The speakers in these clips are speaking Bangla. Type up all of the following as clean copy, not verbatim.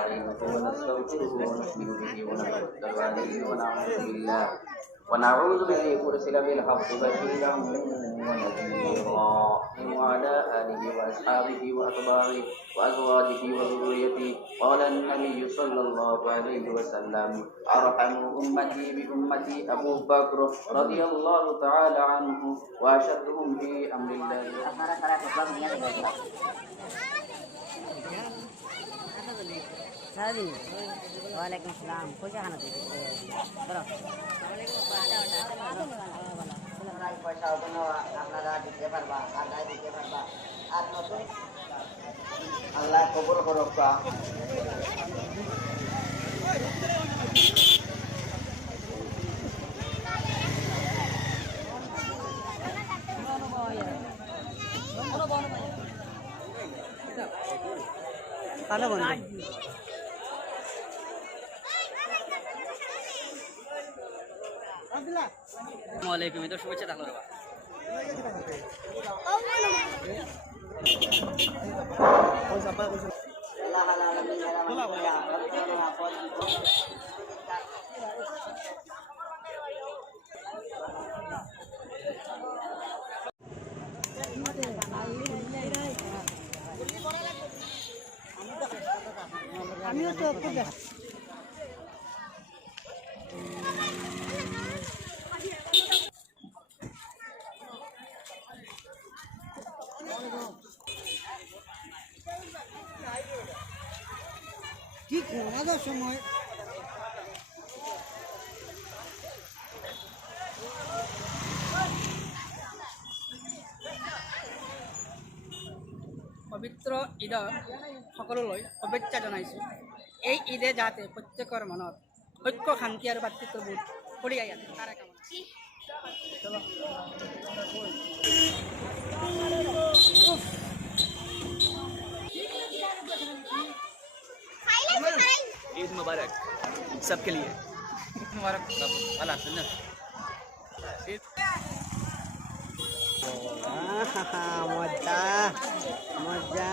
ونستعينه ونستغفره ونؤمن به ونتوكل عليه ونعوذ به مرسل بالحق بشيرا ونذيرا وعلى آله وأصحابه وأتباعه وأزواجه وذريته. قال النبي صلى الله عليه وسلم: أرحم أمتي بأمتي أبو بكر رضي الله تعالى عنه وأشدهم في أمر الله. ওয়ালাইকুম আসসালাম কই জানা তো পয়সা আপনারা দিতে পারবা আদায় দিতে পারবা আর নতুন আল্লাহ কবুল করুক। আসসালামুয়ালাইকুম, এটা শুভেচ্ছা থাকলো রে আমিও তো কি ঘুমানোর সময় পবিত্ৰ ঈদৰ সকলোলৈ শুভেচ্ছা জনাইছোঁ। এই ঈদে যাতে প্ৰত্যেকৰ মনত ঐক্য, শান্তি আৰু ভাতৃত্ববোধ কঢ়িয়াই আনে তাৰে কামনা। ईद मुबारक सबके लिए। मुबारक वाला सुनना মজা মজা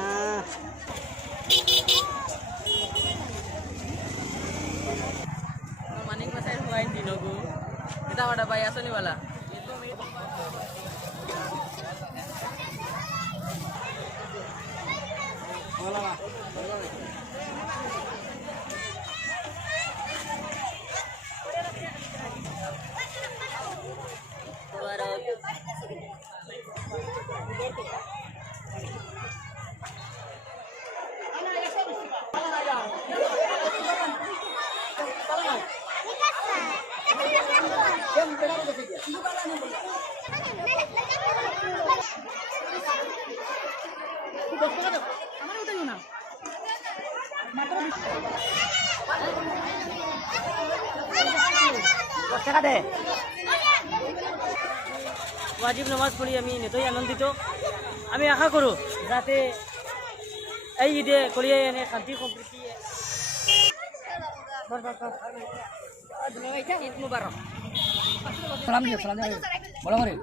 মানিক মাছাই খুৱাই দিনকো এটা এটা পাই আছনি वाला ওয়াজিব নামাজ পড়ি আমি নিতই আনন্দিত। আমি আশা কৰোঁ যাতে এই ঈদে কলিয়াই আনে শান্তি সম্প্ৰীতি। ঈদ মুবাৰক। সালাম দিয়ক, সালাম দিয়ক বলা করে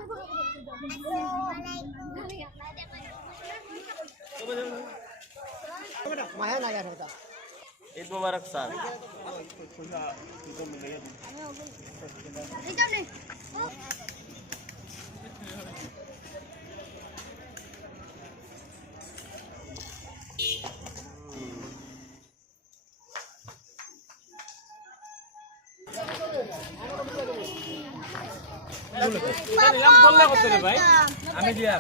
মায়া নাই আর হতা ईद मुबारक साल। ভাই আমি দিয়া